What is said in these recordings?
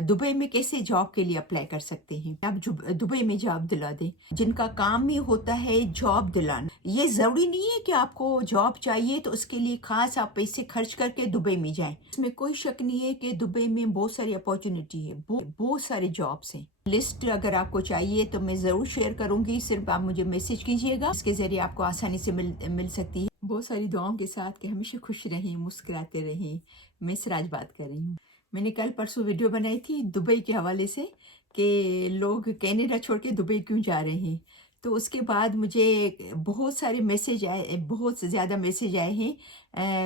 Dubai में कैसे job के लिए अप्लाई कर सकते हैं। आप दुबई में जॉब दिला दें, जिनका काम ही होता है जॉब दिलाना। ये ज़रूरी नहीं है कि आपको जॉब चाहिए तो उसके लिए खास आप पैसे खर्च करके दुबई में जाएं। इसमें कोई शक नहीं है कि दुबई में बहुत सारी अपॉर्चुनिटी है, बहुत सारे जॉब्स हैं। लिस्ट अगर आपको चाहिए तो मैं ज़रूर शेयर करूंगी, सिर्फ आप मुझे मैसेज कीजिएगा, इसके ज़रिए आपको आसानी से मिल सकती है। बहुत सारी दुआओं के साथ कि हमेशा खुश रहें, मुस्कुराते रहें। मैं सिराज बात कर रही हूँ। मैंने कल परसों वीडियो बनाई थी दुबई के हवाले से कि लोग कनाडा छोड़ के दुबई क्यों जा रहे हैं। तो उसके बाद मुझे बहुत सारे मैसेज आए, बहुत ज़्यादा मैसेज आए हैं।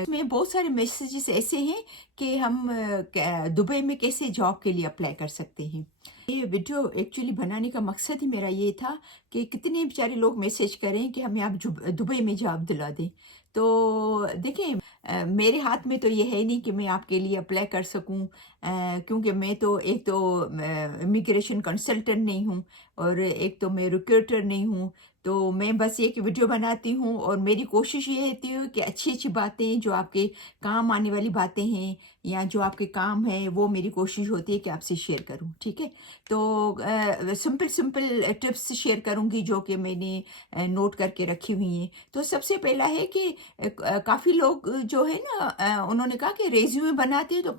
इसमें बहुत सारे मैसेजेस ऐसे हैं कि हम दुबई में कैसे जॉब के लिए अप्लाई कर सकते हैं। ये वीडियो एक्चुअली बनाने का मकसद ही मेरा ये था कि कितने बेचारे लोग मैसेज करें कि हमें आप दुबई में जॉब दिला दें। तो देखिए, मेरे हाथ में तो ये है नहीं कि मैं आपके लिए अप्लाई कर सकूं, क्योंकि मैं तो एक तो इमिग्रेशन कंसल्टेंट नहीं हूं और एक तो मैं रिक्रूटर नहीं हूं। तो मैं बस एक वीडियो बनाती हूं और मेरी कोशिश ये रहती है कि अच्छी अच्छी बातें जो आपके काम आने वाली बातें हैं या जो आपके काम है वो मेरी कोशिश होती है कि आपसे शेयर करूं। ठीक है, तो सिंपल सिंपल टिप्स शेयर करूंगी जो कि मैंने नोट करके रखी हुई हैं। तो सबसे पहला है कि काफ़ी लोग जो है ना, उन्होंने कहा कि रेज्यूमे बनाते हैं तो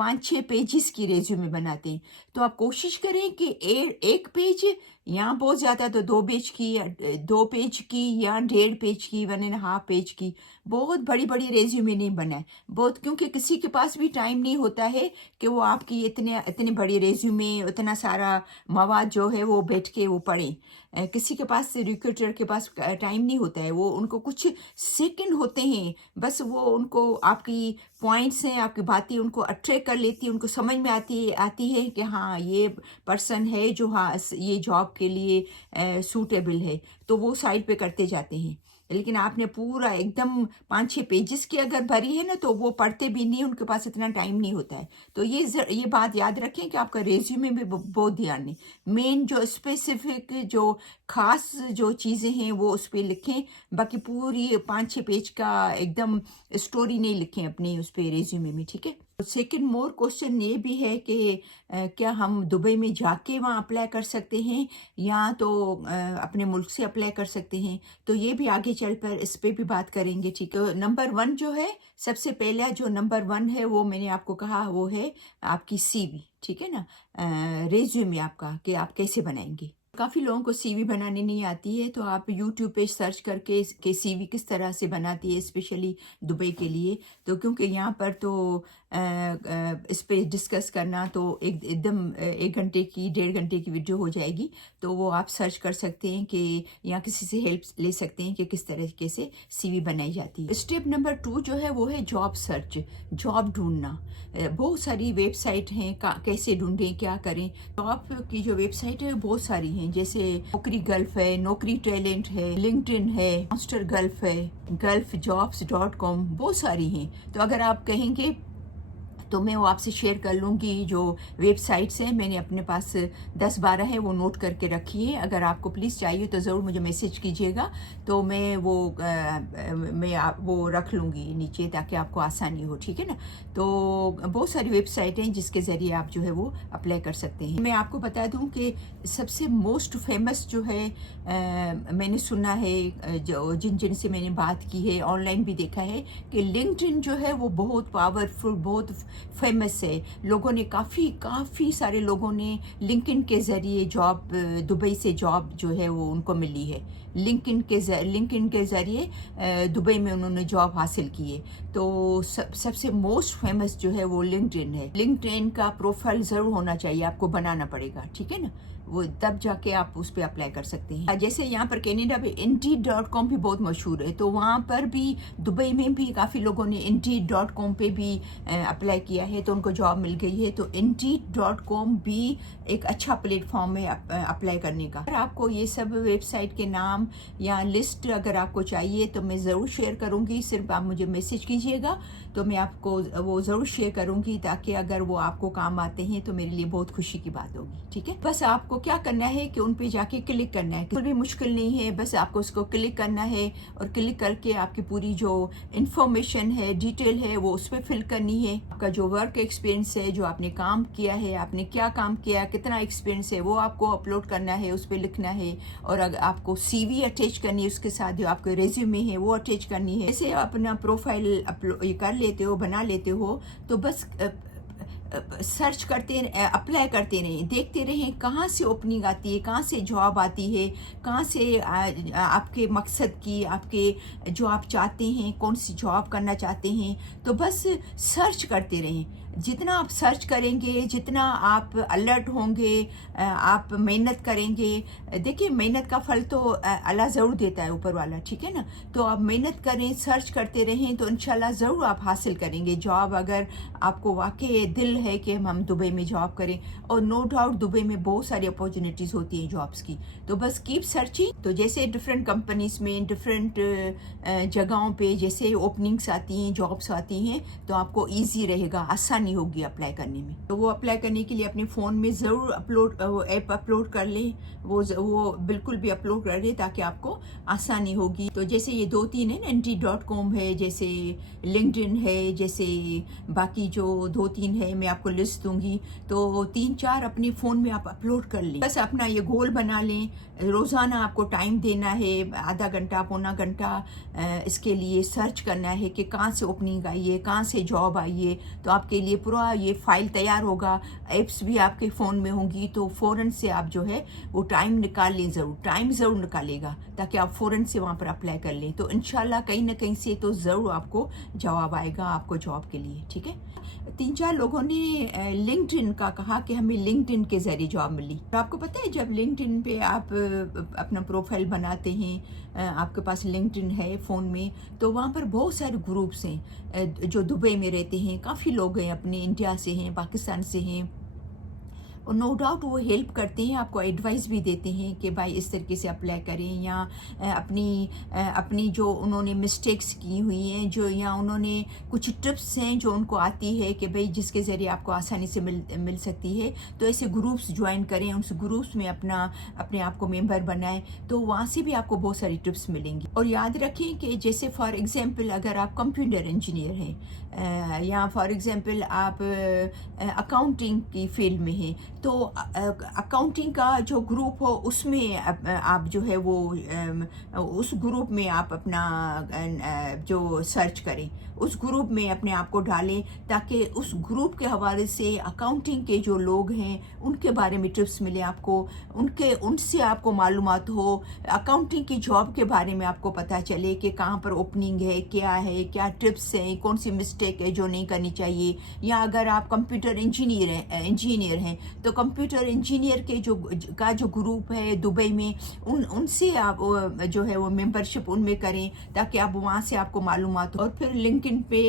5-6 पेजेस की रेज्यूमे बनाते हैं। तो आप कोशिश करें कि एक पेज या बहुत ज़्यादा तो 2 पेज की या 2 पेज की या 1.5 पेज की, 1.5 पेज की। बहुत बड़ी बड़ी रेज्यूमे नहीं बनाए बहुत, क्योंकि किसी के पास भी टाइम नहीं होता है कि वो आपकी इतने बड़ी रेज्यूमे, उतना सारा मवाद जो है वो बैठ के वो पढ़ें। किसी के पास, रिक्रूटर के पास टाइम नहीं होता है। वो उनको कुछ सेकंड होते हैं बस, वो उनको आपकी पॉइंट्स हैं, आपकी बातें उनको अट्रैक्ट कर लेती है, उनको समझ में आती है कि हाँ ये पर्सन है जो हाँ ये जॉब के लिए सूटेबल है, तो वो साइड पे करते जाते हैं। लेकिन आपने पूरा एकदम 5-6 पेजेस की अगर भरी है ना तो वो पढ़ते भी नहीं, उनके पास इतना टाइम नहीं होता है। तो ये बात याद रखें कि आपका रेज्यूमे में भी बहुत ध्यान दें। मेन जो स्पेसिफिक जो खास जो चीज़ें हैं वो उस पर लिखें, बाकी पूरी 5-6 पेज का एकदम स्टोरी नहीं लिखें अपने उस पर रेज्यूमे में। ठीक है, सेकंड मोर क्वेश्चन ये भी है कि क्या हम दुबई में जाके वहाँ अप्लाई कर सकते हैं या तो अपने मुल्क से अप्लाई कर सकते हैं। तो ये भी आगे चल कर इस पे भी बात करेंगे। ठीक है, तो नंबर 1 जो है, सबसे पहला जो नंबर 1 है वो मैंने आपको कहा वो है आपकी सीवी। ठीक है ना, रेज्यूमे आपका कि आप कैसे बनाएंगे। काफ़ी लोगों को सीवी बनाने नहीं आती है, तो आप यूट्यूब पे सर्च करके कि सीवी किस तरह से बनाती है, स्पेशली दुबई के लिए। तो क्योंकि यहाँ पर तो इस पे डिस्कस करना तो एकदम 1 घंटे की 1.5 घंटे की वीडियो हो जाएगी। तो वो आप सर्च कर सकते हैं कि या किसी से हेल्प ले सकते हैं कि किस तरीके से सीवी बनाई जाती है। स्टेप नंबर 2 जो है वो है जॉब सर्च, जॉब ढूंढना। बहुत सारी वेबसाइट हैं, कैसे ढूंढें, क्या करें। जॉब की जो वेबसाइट है बहुत सारी हैं, जैसे नौकरी गल्फ है, नौकरी टैलेंट है, लिंक्डइन है, मास्टर गल्फ है, gulfjobs.com, बहुत सारी हैं। तो अगर आप कहेंगे तो मैं वो आपसे शेयर कर लूँगी जो वेबसाइट्स हैं। मैंने अपने पास 10-12 है वो नोट करके रखी है। अगर आपको प्लीज़ चाहिए तो ज़रूर मुझे मैसेज कीजिएगा, तो मैं वो रख लूँगी नीचे ताकि आपको आसानी हो। ठीक है ना, तो बहुत सारी वेबसाइट हैं जिसके ज़रिए आप जो है वो अप्लाई कर सकते हैं। मैं आपको बता दूँ कि सबसे मोस्ट फेमस जो है, मैंने सुना है, जो जिन से मैंने बात की है, ऑनलाइन भी देखा है कि लिंक्डइन जो है वो बहुत पावरफुल, बहुत फेमस है। लोगों ने काफ़ी सारे लोगों ने लिंक्डइन के ज़रिए जॉब, दुबई से जॉब जो है वो उनको मिली है। लिंक्डइन के ज़रिए दुबई में उन्होंने जॉब हासिल की है। तो सबसे मोस्ट फेमस जो है वो लिंक्डइन है। लिंक्डइन का प्रोफाइल ज़रूर होना चाहिए, आपको बनाना पड़ेगा। ठीक है ना, वो तब जाके आप उस पर अप्लाई कर सकते हैं। जैसे यहाँ पर कनाडा में Indeed.com भी बहुत मशहूर है, तो वहाँ पर भी दुबई में भी काफ़ी लोगों ने Indeed.com पे भी अप्लाई किया है, तो उनको जॉब मिल गई है। तो Indeed.com भी एक अच्छा प्लेटफॉर्म है अप्लाई करने का। अगर आपको ये सब वेबसाइट के नाम या लिस्ट अगर आपको चाहिए तो मैं ज़रूर शेयर करूँगी, सिर्फ आप मुझे मैसेज कीजिएगा, तो मैं आपको वो ज़रूर शेयर करूँगी, ताकि अगर वो आपको काम आते हैं तो मेरे लिए बहुत खुशी की बात होगी। ठीक है, बस आपको क्या करना है कि उन पे जाके क्लिक करना है, कोई भी मुश्किल नहीं है, बस आपको उसको क्लिक करना है और क्लिक करके आपकी पूरी जो इंफॉर्मेशन है, डिटेल है, वो उस पर फिल करनी है। आपका जो वर्क एक्सपीरियंस है, जो आपने काम किया है, आपने क्या काम किया, कितना एक्सपीरियंस है, वो आपको अपलोड करना है, उस पर लिखना है। और अगर आपको CV अटैच करनी है, उसके साथ जो आपके रेज्यूमे है वो अटैच करनी है। जैसे अपना प्रोफाइल अपलोड ये कर लेते हो, बना लेते हो, तो बस सर्च करते अप्लाई करते रहें, देखते रहें कहाँ से ओपनिंग आती है, कहाँ से जॉब आती है, कहाँ से आपके मकसद की, आपके जो आप चाहते हैं, कौन सी जॉब करना चाहते हैं, तो बस सर्च करते रहें। जितना आप सर्च करेंगे, जितना आप अलर्ट होंगे, आप मेहनत करेंगे, देखिए मेहनत का फल तो अल्लाह ज़रूर देता है, ऊपर वाला, ठीक है ना। तो आप मेहनत करें, सर्च करते रहें, तो इंशाल्लाह ज़रूर आप हासिल करेंगे जॉब। अगर आपको वाकई दिल है कि हम दुबई में जॉब करें, और नो डाउट दुबई में बहुत सारी अपॉर्चुनिटीज़ होती हैं जॉब्स की, तो बस कीप सर्चिंग। तो जैसे डिफरेंट कंपनीज में, डिफरेंट जगहों पे जैसे ओपनिंग्स आती हैं, जॉब्स आती हैं, तो आपको ईजी रहेगा, आसानी होगी अप्लाई करने में। तो वो अप्लाई करने के लिए अपने फ़ोन में ज़रूर ऐप अपलोड कर लें, वो बिल्कुल भी अपलोड कर लें, ताकि आपको आसानी होगी। तो जैसे ये 2-3 है ना, Indeed.com है, जैसे लिंक्डइन है, जैसे बाकी जो 2-3 है मैं आपको लिस्ट दूंगी, तो 3-4 अपने फ़ोन में आप अपलोड कर लें। बस अपना ये गोल बना लें, रोज़ाना आपको टाइम देना है, आधा घंटा, पौना घंटा इसके लिए सर्च करना है कि कहाँ से ओपनिंग आई है, कहाँ से जॉब आई है। तो आपके लिए पूरा ये फाइल तैयार होगा, ऐप्स भी आपके फ़ोन में होंगी, तो फ़ौरन से आप जो है वो टाइम निकाल लें, ज़रूर टाइम ज़रूर निकालेगा, ताकि आप फ़ौरन से वहाँ पर अप्लाई कर लें। तो इंशाल्लाह कहीं ना कहीं से तो ज़रूर आपको जवाब आएगा आपको जॉब के लिए। ठीक है, 3-4 लोगों ने लिंक्डइन का कहा कि हमें लिंक्डइन के ज़रिए जॉब मिली। तो आपको पता है, जब लिंक्डइन पे आप अपना प्रोफाइल बनाते हैं, आपके पास लिंक्डइन है फ़ोन में, तो वहाँ पर बहुत सारे ग्रुप्स हैं जो दुबई में रहते हैं, काफ़ी लोग हैं, अपने इंडिया से हैं, पाकिस्तान से हैं, और नो डाउट वो हेल्प करते हैं, आपको एडवाइस भी देते हैं कि भाई इस तरीके से अप्लाई करें, या अपनी जो उन्होंने मिस्टेक्स की हुई हैं, जो या उन्होंने कुछ टिप्स हैं जो उनको आती है कि भाई जिसके ज़रिए आपको आसानी से मिल सकती है। तो ऐसे ग्रुप्स ज्वाइन करें, उस ग्रुप्स में अपने आप को मेंबर बनाएं, तो वहाँ से भी आपको बहुत सारी टिप्स मिलेंगी। और याद रखें कि जैसे फॉर एग्जांपल अगर आप कंप्यूटर इंजीनियर हैं, या फॉर एग्जांपल आप अकाउंटिंग की फील्ड में हैं, तो अकाउंटिंग का जो ग्रुप हो उसमें आप जो है वो उस ग्रुप में आप अपना जो सर्च करें, उस ग्रुप में अपने आप को डालें, ताकि उस ग्रुप के हवाले से अकाउंटिंग के जो लोग हैं उनके बारे में टिप्स मिले आपको, उनसे आपको मालूमात हो, अकाउंटिंग की जॉब के बारे में आपको पता चले कि कहाँ पर ओपनिंग है, क्या टिप्स हैं, कौन सी मिस्टेक है जो नहीं करनी चाहिए। या अगर आप कंप्यूटर इंजीनियर हैं, तो कंप्यूटर इंजीनियर के जो ग्रुप है दुबई में, उनसे आप जो है वो मेंबरशिप उनमें करें, ताकि आप वहाँ से आपको मालूमात हो। और फिर लिंक्डइन पे,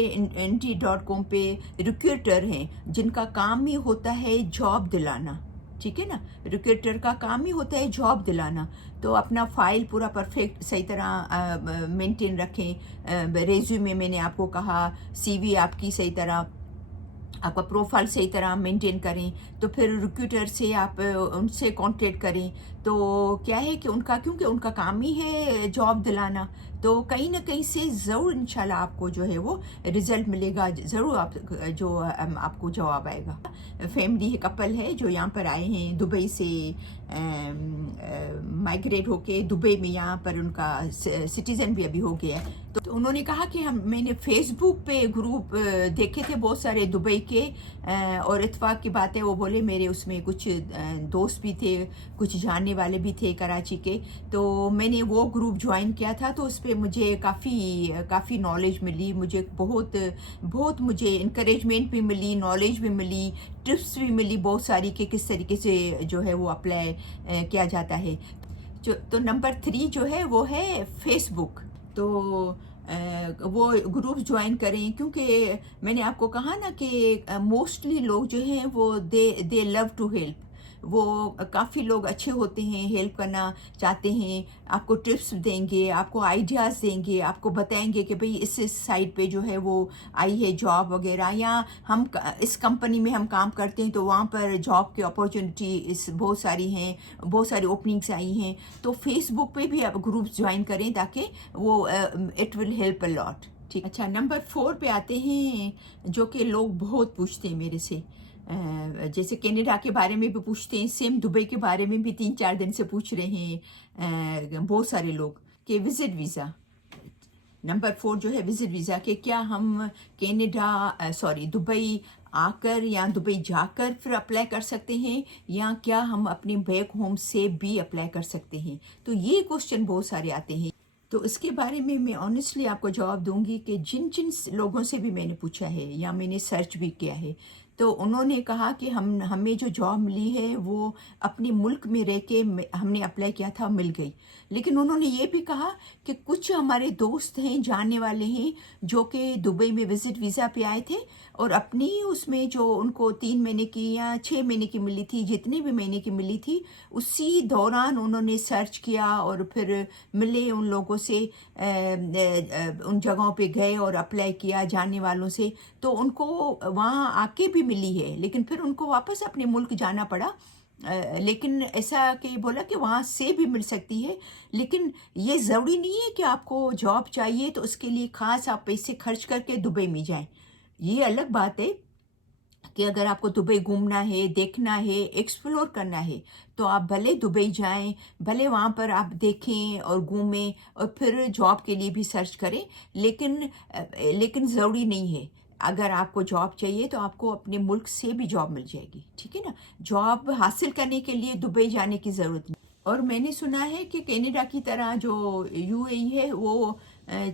Indeed.com पे रिक्रूटर हैं जिनका काम ही होता है जॉब दिलाना, ठीक है ना, रिक्रूटर का काम ही होता है जॉब दिलाना। तो अपना फाइल पूरा परफेक्ट सही तरह मेंटेन रखें, रेज्यूमे मैंने आपको कहा, CV आपकी सही तरह, आपका प्रोफाइल सही तरह मेंटेन करें। तो फिर रिक्रूटर से आप उनसे कांटेक्ट करें, तो क्या है कि क्योंकि उनका काम ही है जॉब दिलाना, तो कहीं ना कहीं से ज़रूर इंशाल्लाह आपको जो है वो रिज़ल्ट मिलेगा, ज़रूर आपको जवाब आएगा। फैमिली है, कपल है जो यहाँ पर आए हैं दुबई से, माइग्रेट होके दुबई में, यहाँ पर उनका सिटीज़न भी अभी हो गया है। तो उन्होंने कहा कि मैंने फेसबुक पे ग्रुप देखे थे बहुत सारे दुबई के, और इत्तेफाक की बात है, वो बोले मेरे उसमें कुछ दोस्त भी थे, कुछ जानने वाले भी थे कराची के, तो मैंने वो ग्रुप ज्वाइन किया था। तो उस पर मुझे काफ़ी नॉलेज मिली, मुझे बहुत मुझे इंकरेजमेंट भी मिली, नॉलेज भी मिली, टिप्स भी मिली बहुत सारी कि किस तरीके से जो है वो अप्लाई किया जाता है। तो नंबर 3 जो है वो है फेसबुक। तो वो ग्रुप ज्वाइन करें, क्योंकि मैंने आपको कहा ना कि मोस्टली लोग जो हैं वो दे लव टू हेल्प, وہ काफ़ी लोग अच्छे होते हैं, हेल्प करना चाहते हैं, आपको टिप्स देंगे, आपको आइडियाज़ देंगे, आपको बताएंगे कि भाई इस साइट पे जो है वो आई है जॉब वगैरह, या इस कंपनी में हम काम करते हैं तो वहाँ पर जॉब की अपॉर्चुनिटी इस बहुत सारी हैं, बहुत सारी ओपनिंग्स आई हैं। तो फेसबुक पे भी आप ग्रुप्स ज्वाइन करें ताकि वो it will help a lot. ठीक, अच्छा, नंबर 4 पे आते हैं, जो कि लोग बहुत पूछते हैं मेरे से। जैसे कनाडा के बारे में भी पूछते हैं, सेम दुबई के बारे में भी 3-4 दिन से पूछ रहे हैं बहुत सारे लोग कि विज़िट वीज़ा। नंबर 4 जो है विज़िट वीज़ा, कि क्या हम दुबई आकर या दुबई जाकर फिर अप्लाई कर सकते हैं, या क्या हम अपने बैक होम से भी अप्लाई कर सकते हैं। तो ये क्वेश्चन बहुत सारे आते हैं। तो इसके बारे में मैं ऑनेस्टली आपको जवाब दूंगी कि जिन जिन लोगों से भी मैंने पूछा है या मैंने सर्च भी किया है, तो उन्होंने कहा कि हमें जो जॉब मिली है वो अपने मुल्क में रह के हमने अप्लाई किया था, मिल गई। लेकिन उन्होंने ये भी कहा कि कुछ हमारे दोस्त हैं, जानने वाले हैं, जो कि दुबई में विज़िट वीज़ा पे आए थे, और अपनी उसमें जो उनको 3 महीने की या 6 महीने की मिली थी, जितनी भी महीने की मिली थी, उसी दौरान उन्होंने सर्च किया और फिर मिले उन लोगों से, उन जगहों पे गए और अप्लाई किया जानने वालों से। तो उनको वहाँ आके भी मिली है, लेकिन फिर उनको वापस अपने मुल्क जाना पड़ा। लेकिन ऐसा कि बोला कि वहाँ से भी मिल सकती है, लेकिन ये ज़रूरी नहीं है कि आपको जॉब चाहिए तो उसके लिए ख़ास आप पैसे खर्च करके दुबई में जाएं। ये अलग बात है कि अगर आपको दुबई घूमना है, देखना है, एक्सप्लोर करना है, तो आप भले दुबई जाएं, भले वहाँ पर आप देखें और घूमें और फिर जॉब के लिए भी सर्च करें, लेकिन ज़रूरी नहीं है। अगर आपको जॉब चाहिए तो आपको अपने मुल्क से भी जॉब मिल जाएगी, ठीक है ना। जॉब हासिल करने के लिए दुबई जाने की ज़रूरत नहीं। और मैंने सुना है कि कनाडा की तरह जो यूएई है वो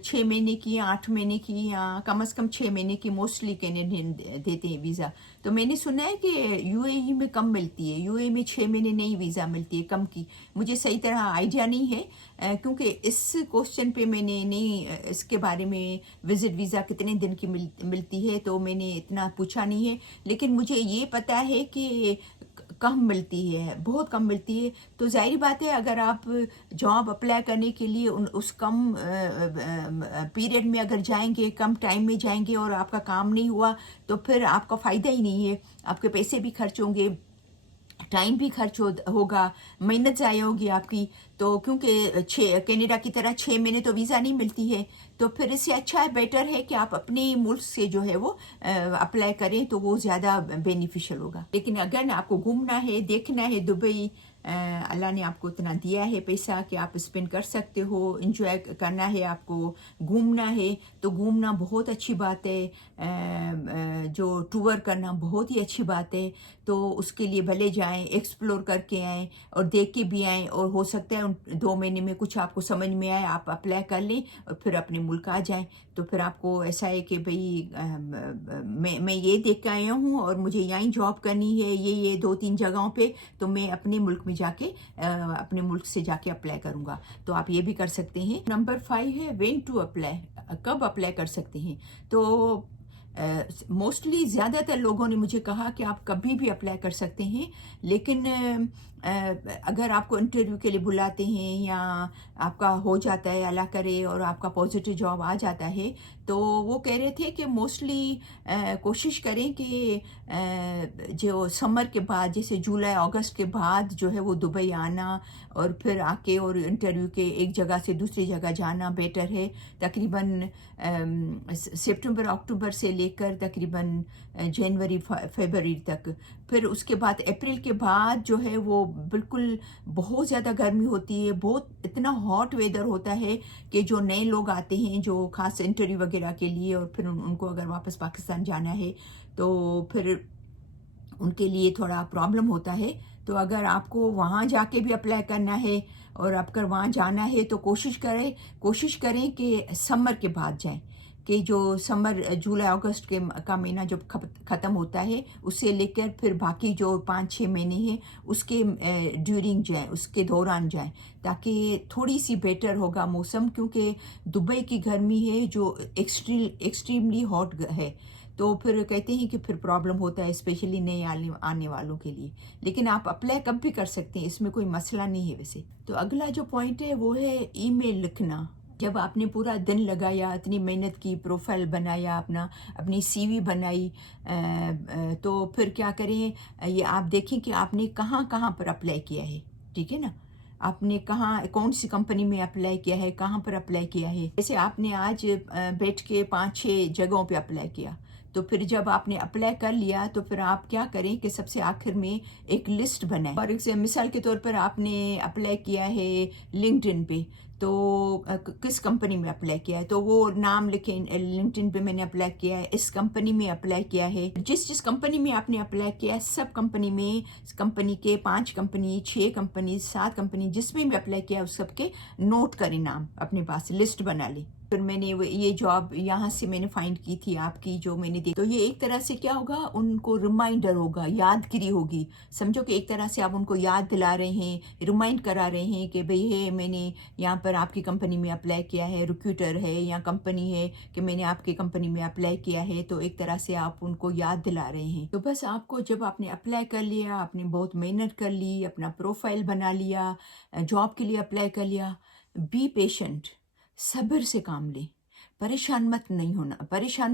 6 महीने की या 8 महीने की या कम से कम 6 महीने की मोस्टली कैनेडियन देते हैं वीज़ा। तो मैंने सुना है कि यूएई में कम मिलती है, यूएई में 6 महीने नहीं वीज़ा मिलती है, कम की। मुझे सही तरह आइडिया नहीं है, क्योंकि इस क्वेश्चन पे मैंने नहीं, इसके बारे में विज़िट वीज़ा कितने दिन की मिलती है तो मैंने इतना पूछा नहीं है। लेकिन मुझे ये पता है कि कम मिलती है, बहुत कम मिलती है। तो ज़ाहिर बात है, अगर आप जॉब अप्लाई करने के लिए उस कम पीरियड में अगर जाएंगे, कम टाइम में जाएंगे और आपका काम नहीं हुआ, तो फिर आपका फ़ायदा ही नहीं है। आपके पैसे भी खर्च होंगे, टाइम भी खर्च होगा, मेहनत ज़ाया होगी आपकी। तो क्योंकि कनाडा की तरह 6 महीने तो वीज़ा नहीं मिलती है, तो फिर इससे अच्छा है, बेटर है कि आप अपने मुल्क से जो है वो अप्लाई करें, तो वो ज़्यादा बेनिफिशियल होगा। लेकिन अगर आपको घूमना है, देखना है दुबई, अल्लाह ने आपको इतना दिया है पैसा कि आप स्पेंड कर सकते हो, इंजॉय करना है, आपको घूमना है, तो घूमना बहुत अच्छी बात है। जो टूर करना बहुत ही अच्छी बात है। तो उसके लिए भले जाएं, एक्सप्लोर करके आएँ और देख के भी आएँ, और हो सकता है 2 महीने में कुछ आपको समझ में आए, आप अप्लाई कर लें और फिर अपने मुल्क आ जाएं। तो फिर आपको ऐसा है कि भाई मैं ये देख के आया हूँ और मुझे यहीं जॉब करनी है, ये 2-3 जगहों पे, तो मैं अपने मुल्क में जाके अपने मुल्क से जाके अप्लाई करूँगा। तो आप ये भी कर सकते हैं। नंबर 5 है व्हेन टू अप्लाई, कब अप्लाई कर सकते हैं। तो मोस्टली ज़्यादातर लोगों ने मुझे कहा कि आप कभी भी अप्लाई कर सकते हैं, लेकिन अगर आपको इंटरव्यू के लिए बुलाते हैं या आपका हो जाता है, अल्लाह करे, और आपका पॉजिटिव जॉब आ जाता है, तो वो कह रहे थे कि मोस्टली कोशिश करें कि जो समर के बाद, जैसे जुलाई अगस्त के बाद जो है वो दुबई आना और फिर आके और इंटरव्यू के एक जगह से दूसरी जगह जाना बेटर है। तकरीबन सितंबर अक्टूबर से लेकर तकरीबन जनवरी फरवरी तक। फिर उसके बाद अप्रैल के बाद जो है वो बिल्कुल बहुत ज़्यादा गर्मी होती है, बहुत इतना हॉट वेदर होता है कि जो नए लोग आते हैं जो खास इंटरव्यू वगैरह के लिए, और फिर उनको अगर वापस पाकिस्तान जाना है तो फिर उनके लिए थोड़ा प्रॉब्लम होता है। तो अगर आपको वहाँ जाके भी अप्लाई करना है और अगर वहाँ जाना है तो कोशिश करें कि समर के बाद जाएं, कि जो समर जुलाई अगस्त का महीना जब ख़त्म होता है, उससे लेकर फिर बाकी जो 5-6 महीने हैं उसके ड्यूरिंग जाएं, उसके दौरान जाएं, ताकि थोड़ी सी बेटर होगा मौसम। क्योंकि दुबई की गर्मी है जो एक्सट्रीमली हॉट है, तो फिर कहते हैं कि फिर प्रॉब्लम होता है स्पेशली नए आने वालों के लिए। लेकिन आप अप्लाई कब भी कर सकते हैं, इसमें कोई मसला नहीं है वैसे। तो अगला जो पॉइंट है वो है ईमेल लिखना। जब आपने पूरा दिन लगाया, इतनी मेहनत की, प्रोफाइल बनाया, अपनी सीवी बनाई, तो फिर क्या करें, ये आप देखें कि आपने कहाँ कहाँ पर अप्लाई किया है। ठीक है ना, आपने कहाँ कौन सी कंपनी में अप्लाई किया है, कहाँ पर अप्लाई किया है। जैसे आपने आज बैठ के 5-6 जगहों पे अप्लाई किया, तो फिर जब आपने अप्लाई कर लिया तो फिर आप क्या करें कि सबसे आखिर में एक लिस्ट बनाएं। और मिसाल के तौर पर आपने अप्लाई किया है लिंक्डइन पे, तो किस कंपनी में अप्लाई किया है तो वो नाम लिखें, लिंक्डइन पे मैंने अप्लाई किया है, इस कंपनी में अप्लाई किया है। जिस जिस कंपनी में आपने अप्लाई किया है, सब कंपनी में, कंपनी के 5 कंपनी, 6 कंपनी, 7 कंपनी, जिसमें भी अप्लाई किया है उस सबके नोट करें, नाम अपने पास लिस्ट बना ली। फिर मैंने ये जॉब यहाँ से मैंने फाइंड की थी आपकी, जो मैंने देखी, तो ये एक तरह से क्या होगा, उनको रिमाइंडर होगा, यादगिरी होगी। समझो कि एक तरह से आप उनको याद दिला रहे हैं, रिमाइंड करा रहे हैं कि भाई है मैंने यहाँ पर आपकी कंपनी में अप्लाई किया है, रिक्रूटर है या कंपनी है कि मैंने आपकी कंपनी में अप्लाई किया है। तो एक तरह से आप उनको याद दिला रहे हैं। तो बस आपको जब आपने अप्लाई कर लिया, आपने बहुत मेहनत कर ली, अपना प्रोफाइल बना लिया, जॉब के लिए अप्लाई कर लिया, बी पेशेंट, सब्र से काम ले। परेशान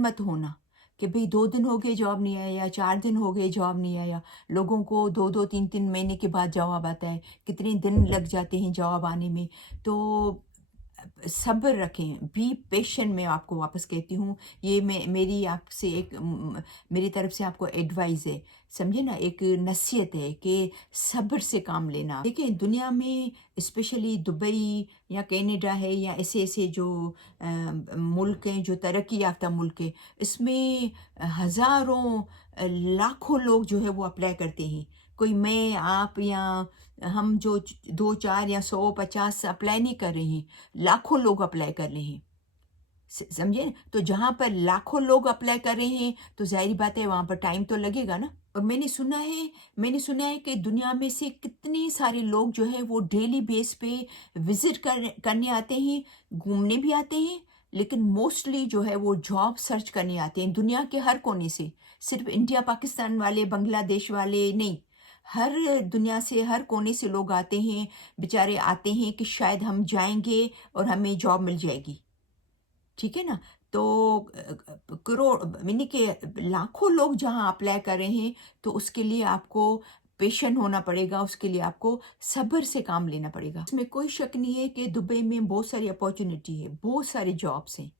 मत होना कि भाई 2 दिन हो गए जॉब नहीं आया, 4 दिन हो गए जॉब नहीं आया। लोगों को 2-2 3-3 महीने के बाद जवाब आता है, कितने दिन लग जाते हैं जवाब आने में। तो सब्र रखें, बी पेशेंट। मैं आपको वापस कहती हूँ, ये मेरी आपसे मेरी तरफ से आपको एडवाइस है, समझे ना, एक नसीहत है कि सब्र से काम लेना। देखिए दुनिया में स्पेशली दुबई या कनाडा है या ऐसे ऐसे जो मुल्क हैं, जो तरक्की याफ्ता मुल्क है, इसमें हज़ारों लाखों लोग जो है वो अप्लाई करते हैं। कोई मैं, आप या हम जो 2-4 या 100-50 अप्लाई नहीं कर रहे हैं, लाखों लोग अप्लाई कर रहे हैं। समझे? तो जहाँ पर लाखों लोग अप्लाई कर रहे हैं तो ज़ाहिर बात है वहाँ पर टाइम तो लगेगा ना। और मैंने सुना है कि दुनिया में से कितने सारे लोग जो है वो डेली बेस पे विजिट करने आते हैं, घूमने भी आते हैं, लेकिन मोस्टली जो है वो जॉब सर्च करने आते हैं दुनिया के हर कोने से। सिर्फ इंडिया पाकिस्तान वाले, बांग्लादेश वाले नहीं, हर दुनिया से, हर कोने से लोग आते हैं, बेचारे आते हैं कि शायद हम जाएंगे और हमें जॉब मिल जाएगी। ठीक है ना, तो करोड़ यानी कि लाखों लोग जहाँ अप्लाई कर रहे हैं, तो उसके लिए आपको पेशेंट होना पड़ेगा, उसके लिए आपको सब्र से काम लेना पड़ेगा। इसमें कोई शक नहीं है कि दुबई में बहुत सारी अपॉर्चुनिटी है, बहुत सारे जॉब्स हैं,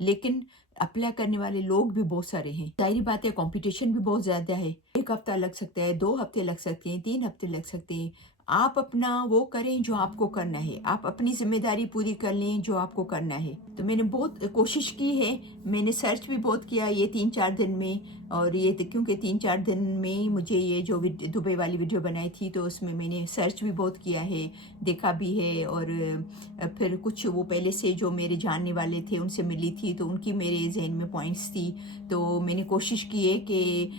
लेकिन अप्लाई करने वाले लोग भी बहुत सारे हैं। जाहिर बात है कंपटीशन भी बहुत ज़्यादा है। 1 हफ्ता लग सकता है, 2 हफ्ते लग सकते हैं, 3 हफ्ते लग सकते हैं। आप अपना वो करें जो आपको करना है, आप अपनी जिम्मेदारी पूरी कर लें जो आपको करना है। तो मैंने बहुत कोशिश की है, मैंने सर्च भी बहुत किया ये 3-4 दिन में, और ये क्योंकि 3-4 दिन में ही मुझे ये जो दुबई वाली वीडियो बनाई थी, तो उसमें मैंने सर्च भी बहुत किया है, देखा भी है। और फिर कुछ वो पहले से जो मेरे जानने वाले थे उनसे मिली थी, तो उनकी मेरे जहन में पॉइंट्स थी, तो मैंने कोशिश की है कि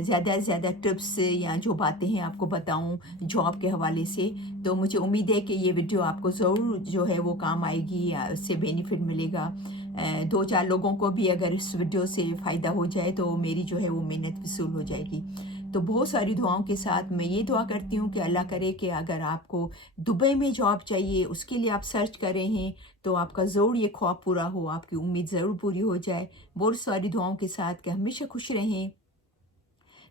ज़्यादा से ज़्यादा टिप्स या जो बातें हैं आपको बताऊं जॉब के हवाले से। तो मुझे उम्मीद है कि ये वीडियो आपको ज़रूर जो है वो काम आएगी या उससे बेनिफिट मिलेगा। 2-4 लोगों को भी अगर इस वीडियो से फ़ायदा हो जाए तो मेरी जो है वो मेहनत वसूल हो जाएगी। तो बहुत सारी दुआओं के साथ मैं ये दुआ करती हूँ कि अल्लाह करे कि अगर आपको दुबई में जॉब चाहिए, उसके लिए आप सर्च कर रहे हैं, तो आपका ज़रूर ये ख्वाब पूरा हो, आपकी उम्मीद ज़रूर पूरी हो जाए। बहुत सारी दुआओं के साथ कि हमेशा खुश रहें,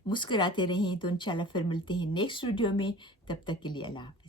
मुस्कुराते रहें। तो इंशाल्लाह फिर मिलते हैं नेक्स्ट वीडियो में, तब तक के लिए अल्लाह हाफ़िज़।